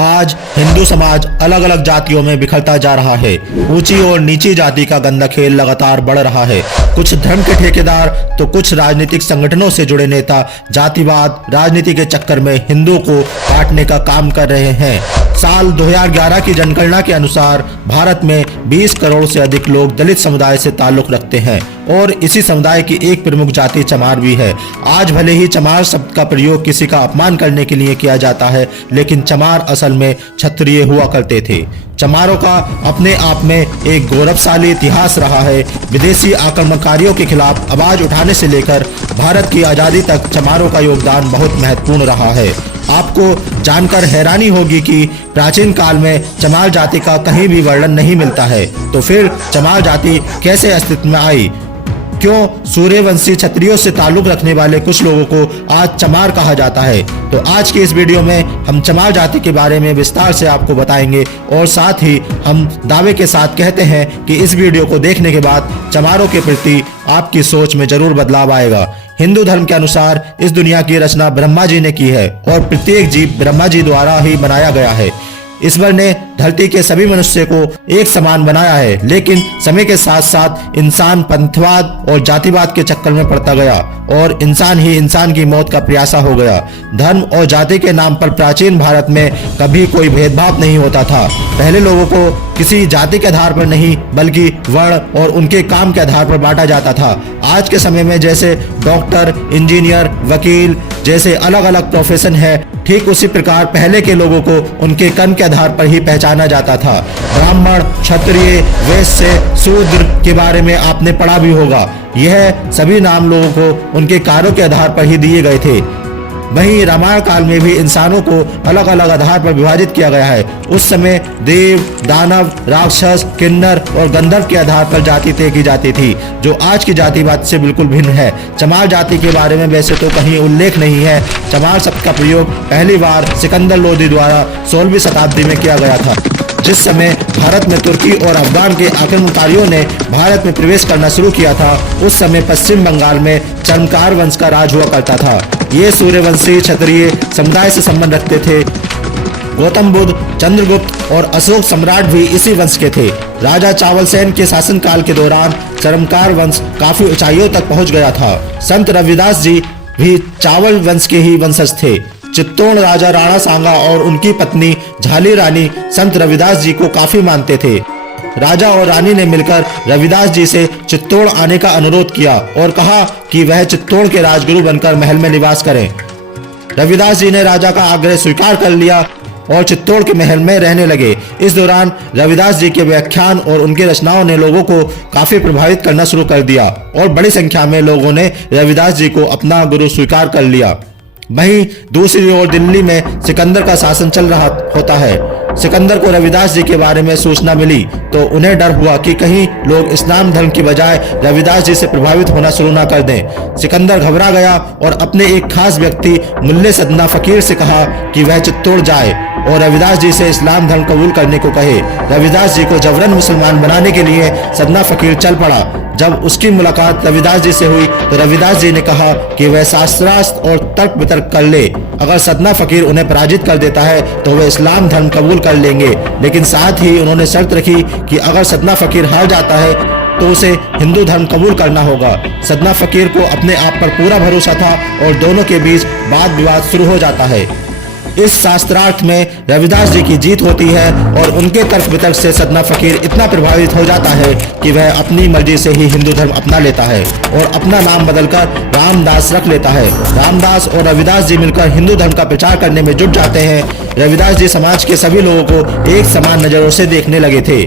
आज हिंदू समाज अलग अलग जातियों में बिखरता जा रहा है। ऊंची और नीची जाति का गंदा खेल लगातार बढ़ रहा है। कुछ धर्म के ठेकेदार तो कुछ राजनीतिक संगठनों से जुड़े नेता जातिवाद राजनीति के चक्कर में हिंदुओं को काटने का काम कर रहे हैं। साल 2011 की जनगणना के अनुसार भारत में 20 करोड़ से अधिक लोग दलित समुदाय से ताल्लुक रखते हैं और इसी समुदाय की एक प्रमुख जाति चमार भी है। आज भले ही चमार शब्द का प्रयोग किसी का अपमान करने के लिए किया जाता है, लेकिन चमार असल में क्षत्रिय हुआ करते थे। चमारों का अपने आप में एक गौरवशाली इतिहास रहा है। विदेशी आक्रमणकारियों के खिलाफ आवाज उठाने से लेकर भारत की आजादी तक चमारों का योगदान बहुत महत्वपूर्ण रहा है। आपको जानकर हैरानी होगी कि प्राचीन काल में चमार जाति का कहीं भी वर्णन नहीं मिलता है। तो फिर चमार जाति कैसे अस्तित्व में आई? क्यों सूर्यवंशी क्षत्रियों से ताल्लुक रखने वाले कुछ लोगों को आज चमार कहा जाता है? तो आज की इस वीडियो में हम चमार जाति के बारे में विस्तार से आपको बताएंगे और साथ ही हम दावे के साथ कहते हैं कि इस वीडियो को देखने के बाद चमारों के प्रति आपकी सोच में जरूर बदलाव आएगा। हिंदू धर्म के अनुसार इस दुनिया की रचना ब्रह्मा जी ने की है और प्रत्येक जीव ब्रह्मा जी द्वारा ही बनाया गया है। ईश्वर ने धरती के सभी मनुष्य को एक समान बनाया है, लेकिन समय के साथ साथ इंसान पंथवाद और जातिवाद के चक्कर में पड़ता गया और इंसान ही इंसान की मौत का प्यासा हो गया। धर्म और जाति के नाम पर प्राचीन भारत में कभी कोई भेदभाव नहीं होता था। पहले लोगों को किसी जाति के आधार पर नहीं बल्कि वर्ण और उनके काम के आधार पर बांटा जाता था। आज के समय में जैसे डॉक्टर, इंजीनियर, वकील जैसे अलग अलग प्रोफेशन है, ठीक उसी प्रकार पहले के लोगों को उनके कर्म के आधार पर ही पहचाना जाता था। ब्राह्मण, क्षत्रिय, वैश्य, शूद्र के बारे में आपने पढ़ा भी होगा। यह सभी नाम लोगों को उनके कार्यों के आधार पर ही दिए गए थे। वहीं रामायण काल में भी इंसानों को अलग अलग आधार पर विभाजित किया गया है। उस समय देव, दानव, राक्षस, किन्नर और गंधर्व के आधार पर जाति तय की जाती थी, जो आज की जातिवाद से बिल्कुल भिन्न है। चमार जाति के बारे में वैसे तो कहीं उल्लेख नहीं है। चमार शब्द का प्रयोग पहली बार सिकंदर लोदी द्वारा 16वीं शताब्दी में किया गया था, जिस समय भारत में तुर्की और अफगान के आक्रमणकारियों ने भारत में प्रवेश करना शुरू किया था। उस समय पश्चिम बंगाल में चमकार वंश का राज हुआ करता था। ये सूर्यवंशी क्षत्रिय समुदाय से संबंध रखते थे। गौतम बुद्ध, चंद्रगुप्त और अशोक सम्राट भी इसी वंश के थे। राजा चावल सेन के शासनकाल के दौरान चमकार वंश काफी ऊंचाइयों तक पहुंच गया था। संत रविदास जी भी चावल वंश के ही वंशज थे। चित्तौड़ राजा राणा सांगा और उनकी पत्नी झाली रानी संत रविदास जी को काफी मानते थे। राजा और रानी ने मिलकर रविदास जी से चित्तौड़ आने का अनुरोध किया और कहा कि वह चित्तौड़ के राजगुरु बनकर महल में निवास करें। रविदास जी ने राजा का आग्रह स्वीकार कर लिया और चित्तौड़ के महल में रहने लगे। इस दौरान रविदास जी के व्याख्यान और उनकी रचनाओं ने लोगों को काफी प्रभावित करना शुरू कर दिया और बड़ी संख्या में लोगों ने रविदास जी को अपना गुरु स्वीकार कर लिया। वहीं दूसरी ओर दिल्ली में सिकंदर का शासन चल रहा होता है। सिकंदर को रविदास जी के बारे में सूचना मिली तो उन्हें डर हुआ कि कहीं लोग इस्लाम धर्म की बजाय रविदास जी से प्रभावित होना शुरू ना कर दें। सिकंदर घबरा गया और अपने एक खास व्यक्ति मुल्ले सदना फकीर से कहा कि वह चित्तौड़ जाए और रविदास जी से इस्लाम धर्म कबूल करने को कहे। रविदास जी को जबरन मुसलमान बनाने के लिए सदना फकीर चल पड़ा। जब उसकी मुलाकात रविदास जी से हुई तो रविदास जी ने कहा कि वह शास्त्रार्थ और तर्क वितर्क कर ले। अगर सदना फकीर उन्हें पराजित कर देता है तो वे इस्लाम धर्म कबूल कर लेंगे, लेकिन साथ ही उन्होंने शर्त रखी कि अगर सदना फकीर हार जाता है तो उसे हिंदू धर्म कबूल करना होगा। सदना फकीर को अपने आप पर पूरा भरोसा था और दोनों के बीच वाद विवाद शुरू हो जाता है। इस शास्त्रार्थ में रविदास जी की जीत होती है और उनके तर्क वितर्क से सदना फकीर इतना प्रभावित हो जाता है कि वह अपनी मर्जी से ही हिंदू धर्म अपना लेता है और अपना नाम बदलकर रामदास रख लेता है। रामदास और रविदास जी मिलकर हिंदू धर्म का प्रचार करने में जुट जाते हैं। रविदास जी समाज के सभी लोगों को एक समान नजरों से देखने लगे थे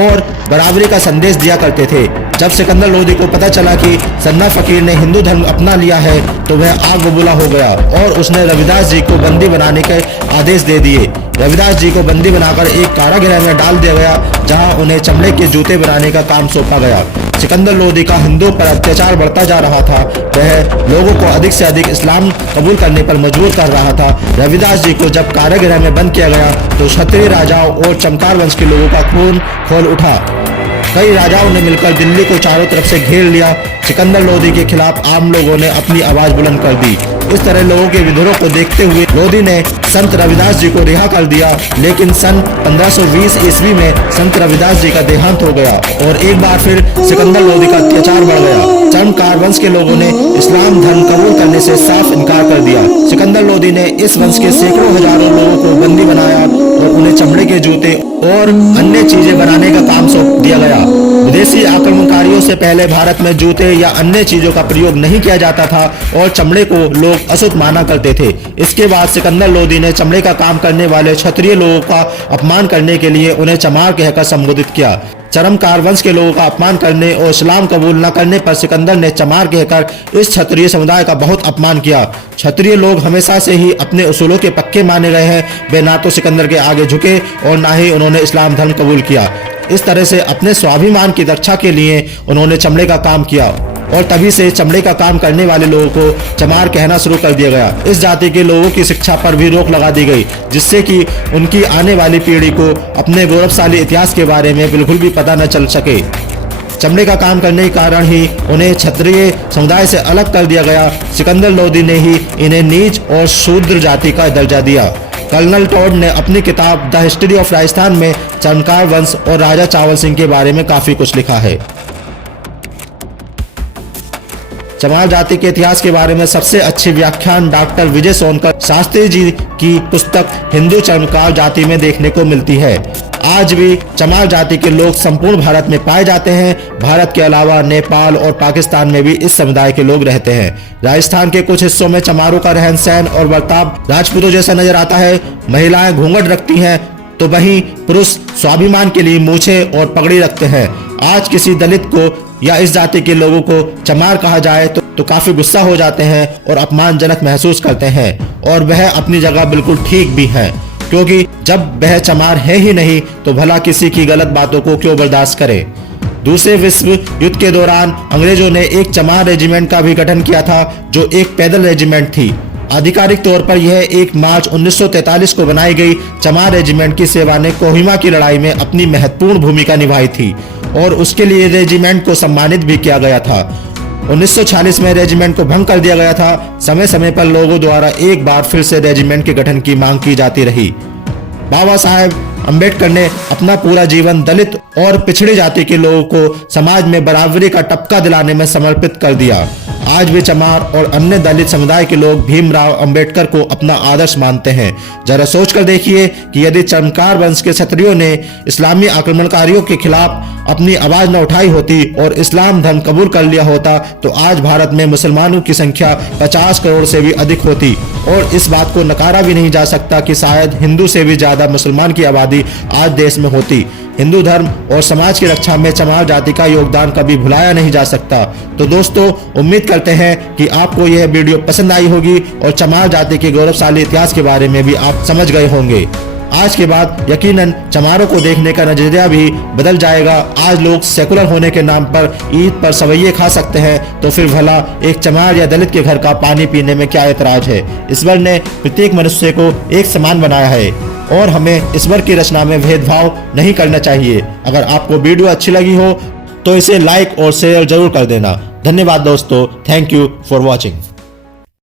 और बराबरी का संदेश दिया करते थे। जब सिकंदर लोदी को पता चला कि सदना फकीर ने हिंदू धर्म अपना लिया है तो वह आग बबूला हो गया और उसने रविदास जी को बंदी बनाने के आदेश दे दिए। रविदास जी को बंदी बनाकर एक कारागृह में डाल दिया गया, जहां उन्हें चमड़े के जूते बनाने का काम सौंपा गया। सिकंदर लोदी का हिंदुओं पर अत्याचार बढ़ता जा रहा था। वह लोगों को अधिक से अधिक इस्लाम कबूल करने पर मजबूर कर रहा था। रविदास जी को जब कारागृह में बंद किया गया तो क्षत्रिय राजाओं और चमकार वंश के लोगों का खून खोल उठा। कई राजाओं ने मिलकर दिल्ली को चारों तरफ से घेर लिया। सिकंदर लोदी के खिलाफ आम लोगों ने अपनी आवाज बुलंद कर दी। इस तरह लोगों के विद्रोह को देखते हुए लोधी ने संत रविदास जी को रिहा कर दिया, लेकिन सन 1520 ईस्वी में संत रविदास जी का देहांत हो गया और एक बार फिर सिकंदर लोधी का अत्याचार बढ़ गया। चर्मकार वंश के लोगों ने इस्लाम धर्म कबूल करने से साफ इनकार कर दिया। सिकंदर लोधी ने इस वंश के सैकड़ों हजारों लोगों को बंदी बनाया और उन्हें चमड़े के जूते और अन्य चीजें बनाने का काम सौंप दिया गया। विदेशी आक्रमणकारियों से पहले भारत में जूते या अन्य चीजों का प्रयोग नहीं किया जाता था और चमड़े को लोग अशुद्ध माना करते थे। इसके बाद सिकंदर लोधी ने चमड़े का काम करने वाले क्षत्रिय लोगों का अपमान करने के लिए उन्हें चमार कहकर संबोधित किया। चरमकार वंश के लोगों का अपमान करने और इस्लाम कबूल न करने पर सिकंदर ने चमार कहकर इस क्षत्रिय समुदाय का बहुत अपमान किया। क्षत्रिय लोग हमेशा से ही अपने उसूलों के पक्के माने गए हैं। वे ना तो सिकंदर के आगे झुके और ना ही उन्होंने इस्लाम धर्म कबूल किया। इस तरह से अपने स्वाभिमान की रक्षा के लिए उन्होंने चमड़े का काम किया और तभी से चमड़े का काम करने वाले लोगों को चमार कहना शुरू कर दिया गया। इस जाति के लोगों की शिक्षा पर भी रोक लगा दी गई, जिससे कि उनकी आने वाली पीढ़ी को अपने गौरवशाली इतिहास के बारे में बिल्कुल भी पता न चल सके। चमड़े का काम करने के कारण ही उन्हें क्षत्रिय समुदाय से अलग कर दिया गया। सिकंदर लोधी ने ही इन्हें नीच और शूद्र जाति का दर्जा दिया। कर्नल टॉड ने अपनी किताब द हिस्ट्री ऑफ राजस्थान में चरमकार वंश और राजा चावल सिंह के बारे में काफी कुछ लिखा है। चमार जाति के इतिहास के बारे में सबसे अच्छी व्याख्यान डॉक्टर विजय सोनकर शास्त्री जी की पुस्तक हिंदू चरमकार जाति में देखने को मिलती है। आज भी चमार जाति के लोग संपूर्ण भारत में पाए जाते हैं। भारत के अलावा नेपाल और पाकिस्तान में भी इस समुदाय के लोग रहते हैं। राजस्थान के कुछ हिस्सों में चमारों का रहन सहन और बर्ताव राजपूतों जैसा नजर आता है। महिलाएं घूंघट रखती हैं तो वहीं पुरुष स्वाभिमान के लिए मूछे और पगड़ी रखते हैं। आज किसी दलित को या इस जाति के लोगों को चमार कहा जाए तो काफी गुस्सा हो जाते हैं और अपमानजनक महसूस करते हैं, और वह अपनी जगह बिल्कुल ठीक भी है, क्योंकि जब वह चमार है ही नहीं तो भला किसी की गलत बातों को क्यों बर्दाश्त करे। दूसरे विश्व युद्ध के दौरान अंग्रेजों ने एक चमार रेजिमेंट का भी गठन किया था, जो एक पैदल रेजिमेंट थी। आधिकारिक तौर पर यह 1 मार्च 1943 को बनाई गई चमार रेजिमेंट की सेवा ने कोहिमा की लड़ाई में अपनी महत्वपूर्ण भूमिका निभाई थी और उसके लिए रेजिमेंट को सम्मानित भी किया गया था। 1946 में रेजिमेंट को भंग कर दिया गया था। समय समय पर लोगों द्वारा एक बार फिर से रेजिमेंट के गठन की मांग की जाती रही। बाबा साहेब अंबेडकर ने अपना पूरा जीवन दलित और पिछड़ी जाति के लोगों को समाज में बराबरी का टपका दिलाने में समर्पित कर दिया। आज भी चमार और अन्य दलित समुदाय के लोग भीमराव अंबेडकर को अपना आदर्श मानते हैं। जरा सोचकर देखिए कि यदि चरमकार वंश के क्षत्रियों ने इस्लामी आक्रमणकारियों के खिलाफ अपनी आवाज न उठाई होती और इस्लाम धर्म कबूल कर लिया होता तो आज भारत में मुसलमानों की संख्या 50 करोड़ से भी अधिक होती, और इस बात को नकारा भी नहीं जा सकता कि शायद हिंदू से भी ज्यादा मुसलमान की आबादी आज देश में होती। हिंदू धर्म और समाज की रक्षा में चमार जाति का योगदान कभी भुलाया नहीं जा सकता। तो दोस्तों, उम्मीद करते हैं कि आपको यह वीडियो पसंद आई होगी और चमार जाति के गौरवशाली इतिहास के बारे में भी आप समझ गए होंगे। आज के बाद यकीनन चमारों को देखने का नजरिया भी बदल जाएगा। आज लोग सेकुलर होने के नाम पर ईद पर सवैये खा सकते हैं, तो फिर भला एक चमार या दलित के घर का पानी पीने में क्या ऐतराज है। ईश्वर ने प्रत्येक मनुष्य को एक समान बनाया है और हमें ईश्वर की रचना में भेदभाव नहीं करना चाहिए। अगर आपको वीडियो अच्छी लगी हो तो इसे लाइक और शेयर जरूर कर देना। धन्यवाद दोस्तों, थैंक यू फॉर वॉचिंग।